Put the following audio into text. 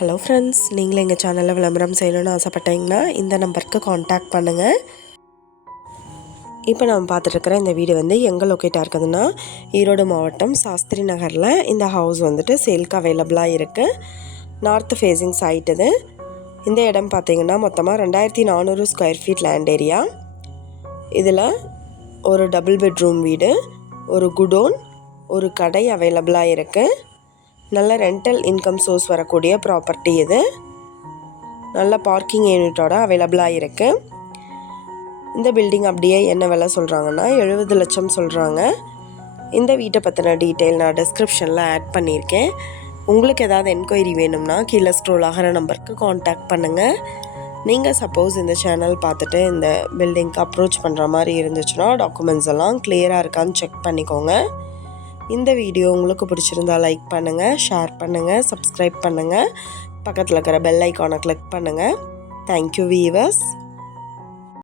Hello friends நீங்களும் எங்கள் சேனலில் விளம்பரம் செய்யணும்னு ஆசைப்பட்டீங்கன்னா இந்த நம்பருக்கு காண்டாக்ட் பண்ணுங்கள் இப்போ நம்ம பார்த்துட்ருக்கிற இந்த வீடு வந்து எங்கே லொக்கேட்டாக இருக்குதுன்னா ஈரோடு மாவட்டம் சாஸ்திரி நகரில் இந்த ஹவுஸ் வந்துட்டு சேல்க்கு அவைலபிளாக இருக்குது நார்த் ஃபேஸிங் சைட் இது. இந்த இடம் பார்த்தீங்கன்னா மொத்தமாக ரெண்டாயிரத்தி நானூறு ஸ்கொயர் ஃபீட் லேண்ட் ஏரியா இதில் ஒரு டபுள் பெட்ரூம் வீடு ஒரு குடோன் ஒரு கடை அவைலபிளாக இருக்குது நல்ல ரெண்டல் இன்கம் சோர்ஸ் வரக்கூடிய ப்ராப்பர்ட்டி இது. நல்ல பார்க்கிங் யூனிட்டோட அவைலபிளாக இருக்குது இந்த பில்டிங் அப்படியே என்ன விலை சொல்கிறாங்கன்னா எழுபது லட்சம் சொல்கிறாங்க இந்த வீட்டை பற்றின டீட்டெயில் நான் டிஸ்கிரிப்ஷனில் ஆட் பண்ணியிருக்கேன். உங்களுக்கு ஏதாவது என்கொயரி வேணும்னா கீழே ஸ்க்ரோல் ஆகிற நம்பருக்கு காண்டாக்ட் பண்ணுங்கள் நீங்கள் சப்போஸ் இந்த சேனல் பார்த்துட்டு இந்த பில்டிங்க்கு அப்ரோச் பண்ணுற மாதிரி இருந்துச்சுன்னா டாக்குமெண்ட்ஸ் எல்லாம் கிளியராக இருக்கான்னு செக் பண்ணிக்கோங்க. இந்த வீடியோ உங்களுக்கு பிடிச்சிருந்தா லைக் பண்ணுங்கள் ஷேர் பண்ணுங்கள் சப்ஸ்கிரைப் பண்ணுங்கள் பக்கத்தில் இருக்கிற பெல் ஐக்கானை கிளிக் பண்ணுங்கள் தேங்க்யூ வீவர்ஸ்